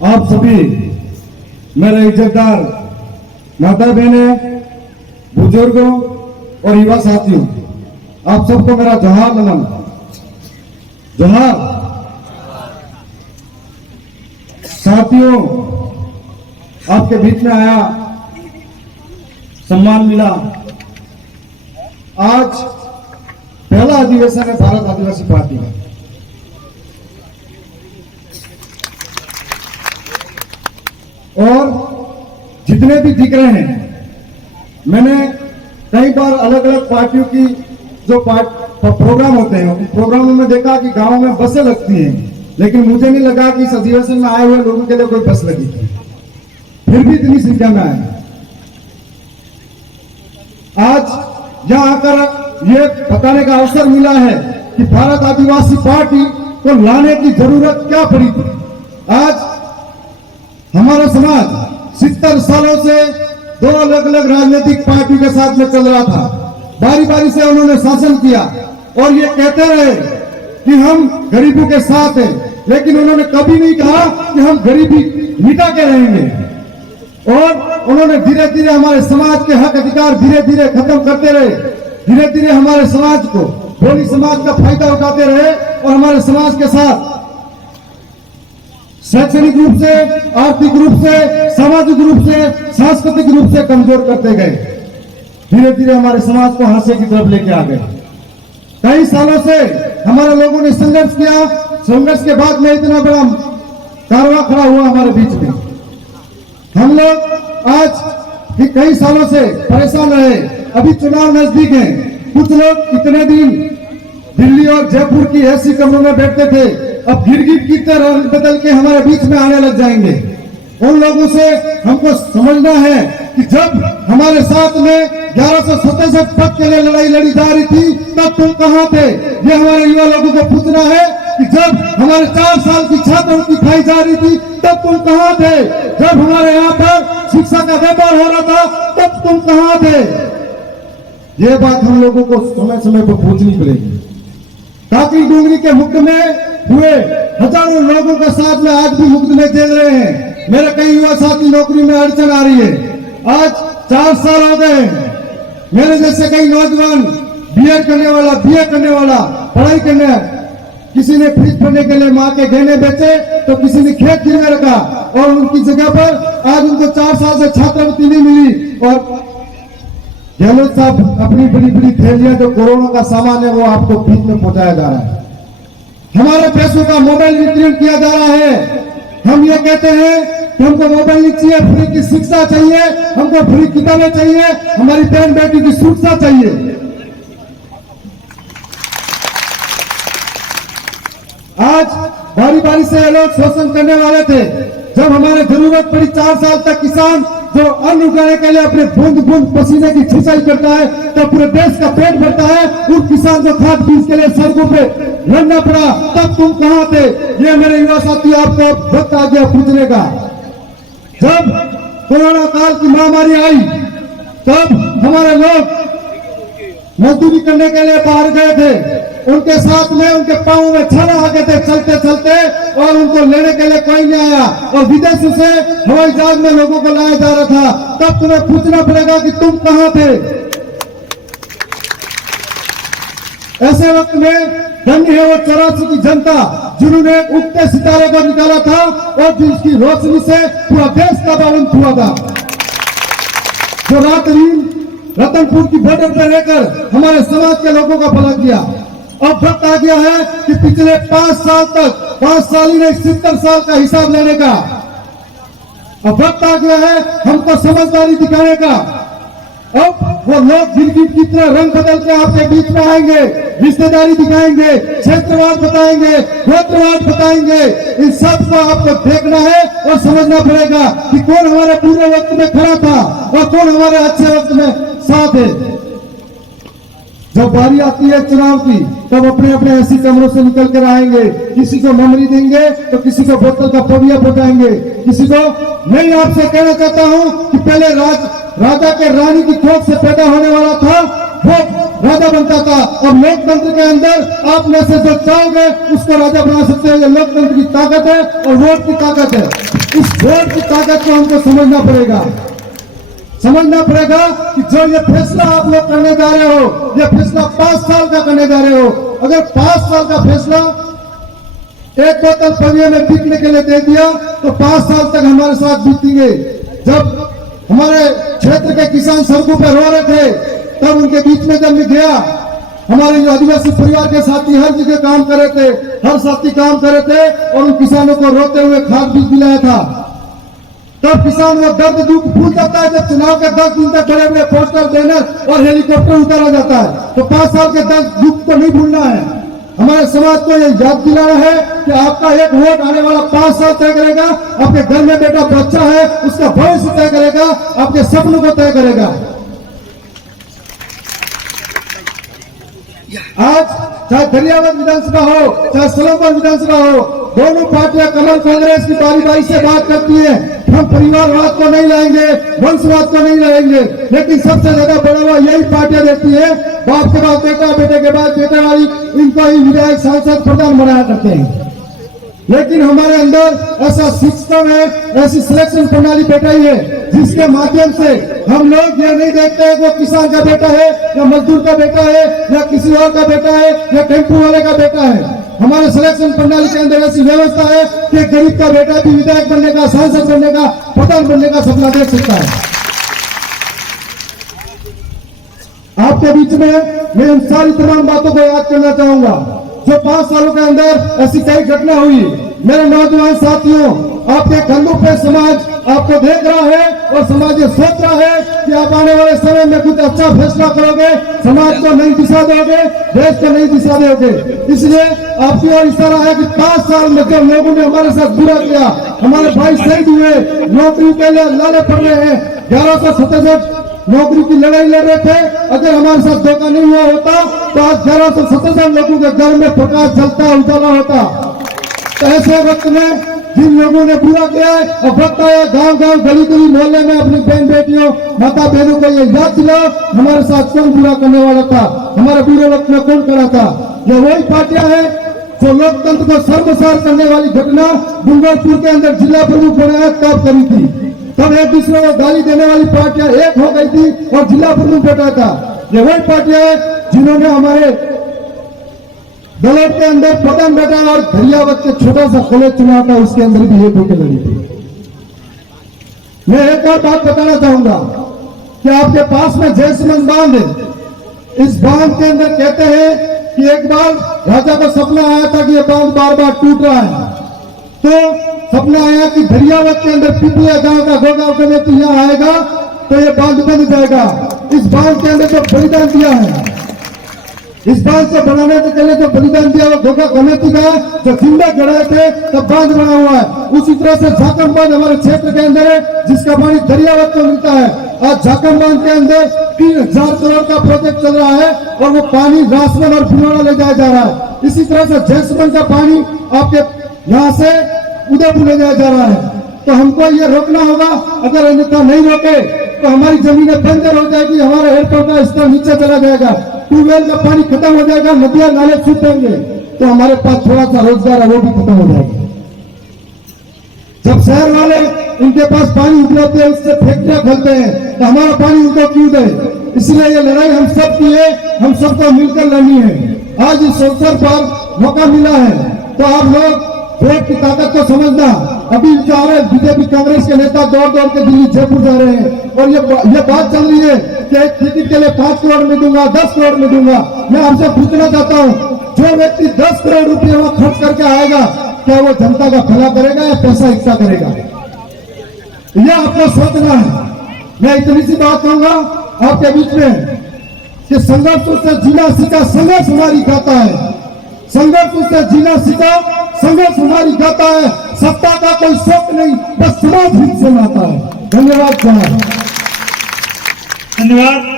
आप सभी मेरे इज्जतदार माता बहने, बुजुर्गों और युवा साथियों, आप सबको मेरा जोहार नमन। जोहार। साथियों, आपके बीच में आया, सम्मान मिला। आज पहला अधिवेशन है भारत आदिवासी पार्टी का। और जितने भी दिख रहे हैं, मैंने कई बार अलग अलग पार्टियों की जो प्रोग्राम होते हैं, उन प्रोग्रामों में देखा कि गांव में बसें लगती हैं, लेकिन मुझे नहीं लगा कि इस अधिवेशन में आए हुए लोगों के लिए कोई बस लगी थी। फिर भी इतनी संख्या में आए। आज यहां आकर ये बताने का अवसर मिला है कि भारत आदिवासी पार्टी को लाने की जरूरत क्या पड़ी थी। आज हमारा समाज 70 सालों से दो अलग अलग राजनीतिक पार्टी के साथ में चल रहा था। बारी बारी से उन्होंने शासन किया और ये कहते रहे कि हम गरीबों के साथ हैं, लेकिन उन्होंने कभी नहीं कहा कि हम गरीबी मिटा के रहेंगे। और उन्होंने धीरे धीरे हमारे समाज के हक अधिकार धीरे धीरे खत्म करते रहे। धीरे धीरे हमारे समाज को, भोली समाज का फायदा उठाते रहे और हमारे समाज के साथ शैक्षणिक रूप से, आर्थिक रूप से, सामाजिक रूप से, सांस्कृतिक रूप से कमजोर करते गए। धीरे धीरे हमारे समाज को हाशिए की तरफ लेके आ गए। कई सालों से हमारे लोगों ने संघर्ष किया। संघर्ष के बाद में इतना बड़ा कारवां खड़ा हुआ हमारे बीच में। हम लोग आज कई सालों से परेशान रहे। अभी चुनाव नजदीक है। कुछ लोग इतने दिन दिल्ली और जयपुर की ऐसी कमरों में बैठते थे, अब गिरगिट की तरह बदल के हमारे बीच में आने लग जाएंगे। उन लोगों से हमको समझना है कि जब हमारे साथ में 1167 पद के लिए लड़ाई लड़ी जा रही थी, तब तुम कहां थे? ये हमारे युवा लोगों को पूछना है कि जब हमारे 4 साल की छात्रों की खाई जा रही थी, तब तुम कहां थे? जब हमारे यहाँ पर शिक्षा का व्यापार हो रहा था, तब तुम कहां थे? ये बात हम लोगों को समय समय पर पूछनी पड़ेगी। काकरी डूंगरी के मुक्त में हुए हजारों लोगों के साथ में आज भी मुक्त में जेल रहे हैं। मेरे कई युवा साथी नौकरी में अड़चन आ रही है। आज 4 साल हो गए। मेरे जैसे कई नौजवान बीएड करने वाला, बीए करने वाला, पढ़ाई करने, किसी ने फीस भरने के लिए मां के गहने बेचे, तो किसी ने खेत गिरवे रखा और उनकी जगह पर आज उनको 4 साल से छात्रवृत्ति नहीं मिली। और गहलोत साहब अपनी बड़ी बड़ी थैलियां जो कोरोना का सामान है वो आपको बीच में पहुंचाया जा रहा है। हमारे पैसों का मोबाइल वितरण किया जा रहा है। हम ये कहते हैं कि हमको मोबाइल नहीं चाहिए, फ्री की शिक्षा चाहिए, हमको फ्री किताबें चाहिए, हमारी बहन बेटी की सुरक्षा चाहिए। आज बारी बारी से ये लोग शोषण करने वाले थे। जब हमारे जरूरत पड़ी 4 साल तक किसान जो अन्न उगाने के लिए अपने बूंद बूंद पसीने की सिंचाई करता है, तब पूरे देश का पेट भरता है, उस किसान को खाद बीज के लिए सड़कों पे लड़ना पड़ा, तब तुम कहां थे? ये मेरे युवा साथी आपको वक्त आ गया पूछने का। जब कोरोना काल की महामारी आई, तब हमारे लोग मजदूरी करने के लिए बाहर गए थे। उनके साथ में उनके पांव में छाला आ गए थे चलते चलते, और उनको लेने के लिए कोई नहीं आया। और विदेशों से हवाई जहाज में लोगों को लाया जा रहा था। तब तुम्हें पूछना पड़ेगा कि तुम कहां थे? ऐसे वक्त में धन्य है वो 84 की जनता जिन्होंने उगते सितारे को निकाला था और जिसकी रोशनी से पूरा देश का बावंत हुआ था। जो रात दिन रतनपुर की बॉर्डर पर रहकर हमारे समाज के लोगों का भला किया। अब वक्त आ गया है कि पिछले 5 साल तक, 5 साल ही नहीं 70 साल का हिसाब लेने का। अब वक्त आ गया है हमको समझदारी दिखाने का। अब वो लोग गिरगिट की तरह रंग बदल के आपके बीच में आएंगे, रिश्तेदारी दिखाएंगे, क्षेत्रवाद बताएंगे, गोत्रवाद बताएंगे। इन सब को आपको देखना है और समझना पड़ेगा कि कौन हमारे बुरे वक्त में खड़ा था और कौन हमारे अच्छे वक्त में साथ है। जब बारी आती है चुनाव की, तब अपने अपने ऐसी कमरों से निकल कर आएंगे। किसी को मेमोरी देंगे तो किसी को बोतल का पविया बताएंगे, किसी को। मैं आपसे कहना चाहता हूं कि पहले राजा के रानी की कोख से पैदा होने वाला था, वो राजा बनता था। और लोकतंत्र के अंदर आप में से जो चाहोगे उसको राजा बना सकते हैं। ये लोकतंत्र की ताकत है और वोट की ताकत है। इस वोट की ताकत को हमको समझना पड़ेगा कि जो ये फैसला आप लोग करने जा रहे हो, ये फैसला 5 साल का करने जा रहे हो। अगर 5 साल का फैसला एक बोतल पनिया में बिकने के लिए दे दिया तो 5 साल तक हमारे साथ बीतेंगे। जब हमारे क्षेत्र के किसान सड़कों पर रो रहे थे तब उनके बीच में जब मैं गया, हमारे जो आदिवासी परिवार के साथी हर जगह काम कर रहे थे, हर साथी काम कर रहे थे और उन किसानों को रोते हुए खाद बीज दिलाया था। तब किसान वो दर्द दुख भूल जाता है जब चुनाव के 10 दिन तक बड़े बड़े पोस्टर बैनर और हेलीकॉप्टर उतारा जाता है। तो 5 साल के दर्द दुख को नहीं भूलना है। हमारे समाज को यह याद दिलाना है कि आपका एक वोट आने वाला 5 साल तय करेगा। आपके घर में बेटा बच्चा है उसका भविष्य तय करेगा, आपके सपनों को तय करेगा। आज चाहे दरियावत विधानसभा हो चाहे सोलंबर विधानसभा हो, दोनों पार्टियां कमल कांग्रेस की बारी बारी से बात करती है। हम परिवारवाद को नहीं लाएंगे, वंशवाद को नहीं लाएंगे, लेकिन सबसे ज्यादा बढ़ावा यही पार्टियां देती है। बाप के बाद बेटा, बेटे के बाद बेटे वाली इनको ही विधायक सांसद प्रधान बनाया करते हैं। लेकिन हमारे अंदर ऐसा सिस्टम है, ऐसी सिलेक्शन प्रणाली बैठाई है जिसके माध्यम से हम लोग ये नहीं देखते हैं वो किसान का बेटा है या मजदूर का बेटा है या किसी और का बेटा है या टेम्पो वाले का बेटा है। हमारे सिलेक्शन प्रणाली के अंदर ऐसी व्यवस्था है कि गरीब का बेटा भी विधायक बनने का, सांसद बनने का, प्रधान बनने का सपना देख सकता है। आपके बीच में मैं उन सारी तमाम बातों को याद करना चाहूंगा जो 5 सालों के अंदर ऐसी कई घटना हुई। मेरे नौजवान साथियों, आपके कंधों पे समाज आपको देख रहा है और समाज ये सोच रहा है कि आप आने वाले समय में कुछ अच्छा फैसला करोगे, समाज को नई दिशा दोगे, देश को नई दिशा दोगे। इसलिए आपकी ओर इशारा है कि 5 साल में जो लोगों ने हमारे साथ बुरा किया, हमारे भाई शहीद हुए, नौकरी के लिए लाले पड़ रहे हैं, 1167 नौकरी की लड़ाई लड़ रहे थे। अगर हमारे साथ धोखा नहीं हुआ होता तो आज 1167 लोगों के घर में प्रकाश जलता, उजाला होता। तो ऐसे वक्त में जिन लोगों ने बुरा किया है और बताया, गांव गांव गली गली मोहल्ले में अपनी बहन बेटियों माता बहनों को ये याद दिलाओ हमारे साथ कौन बुरा करने वाला था, हमारे बुरे वक्त में कौन करा था। ये वही पार्टियां हैं जो लोकतंत्र को सर्वसार करने वाली घटना डूंगरपुर के अंदर जिला प्रमुख बनाया तब करी थी। तब एक दूसरे को गाली देने वाली पार्टियां एक हो गई थी और जिला प्रमुख बैठा था। ये वही पार्टियां हैं जिन्होंने हमारे दलों के अंदर प्रधान बैठा और दरियावत के छोटा सा कॉलेज चुनाव था उसके अंदर भी एक होकर लड़ी थी। मैं एक और बात बताना चाहूंगा कि आपके पास में जयसिमन बांध है। इस बांध के अंदर कहते हैं कि एक बार राजा को सपना आया था कि यह बांध बार बार टूट रहा है। तो सपना आया कि दरियावत के अंदर पिपलिया गांव का गोगांव का व्यक्ति यहाँ आएगा तो ये बांध बन जाएगा। इस बांध के अंदर जो बलिदान दिया है, इस बांध को बनाने के लिए जो बलिदान दिया वो गोगा कमेटी का जो जिंदा गड़ाए थे तब बांध बना हुआ है। उसी तरह से झाकम बांध हमारे क्षेत्र के अंदर है जिसका पानी दरियावत को मिलता है। आज झाकम बांध के अंदर 3000 करोड़ का प्रोजेक्ट चल रहा है और वो पानी रासवन और फिनौरा ले जाया जा रहा है। इसी तरह से जयसमंद का पानी आपके यहाँ से उदयपुर ले जाया जा रहा है। तो हमको ये रोकना होगा, अगर अन्यथा नहीं रोके तो हमारी जमीनें बंजर हो जाएगी, हमारा एयरपोर्ट का स्तर नीचे चला जाएगा, ट्यूबवेल का पानी खत्म हो जाएगा, नदियां नाले सूखेंगे, तो हमारे पास थोड़ा सा रोजगार है वो भी खत्म हो जाएगा। जब शहर वाले उनके पास पानी उपलब्ध है उससे फैक्ट्रियां खोलते हैं तो हमारा पानी उनको क्यों दे। इसलिए ये लड़ाई हम सब की है, हम सबको मिलकर लड़नी है। आज इस अवसर पर मौका मिला है तो आप लोग वोट की ताकत को समझना। अभी जा रहे बीजेपी कांग्रेस के नेता दौड़ दौड़ के दिल्ली जयपुर जा रहे हैं और ये बात चल रही है कि एक टिकट के लिए 5 करोड़ में दूंगा, 10 करोड़ में दूंगा। मैं आपसे पूछना चाहता हूँ, जो व्यक्ति 10 करोड़ रुपए वहां खर्च करके आएगा क्या वो जनता का भला करेगा या पैसा इकट्ठा करेगा? यह आपको सोचना है। मैं इतनी सी बात कहूंगा आपके बीच में कि संघर्ष से जीना सीखा, संघर्ष हमारी गाता है। संघर्ष से जीना सीखा, संघर्ष हमारी गाता है। सत्ता का कोई शौक नहीं, बस समाज हित से नाता है। धन्यवाद। धन्यवाद।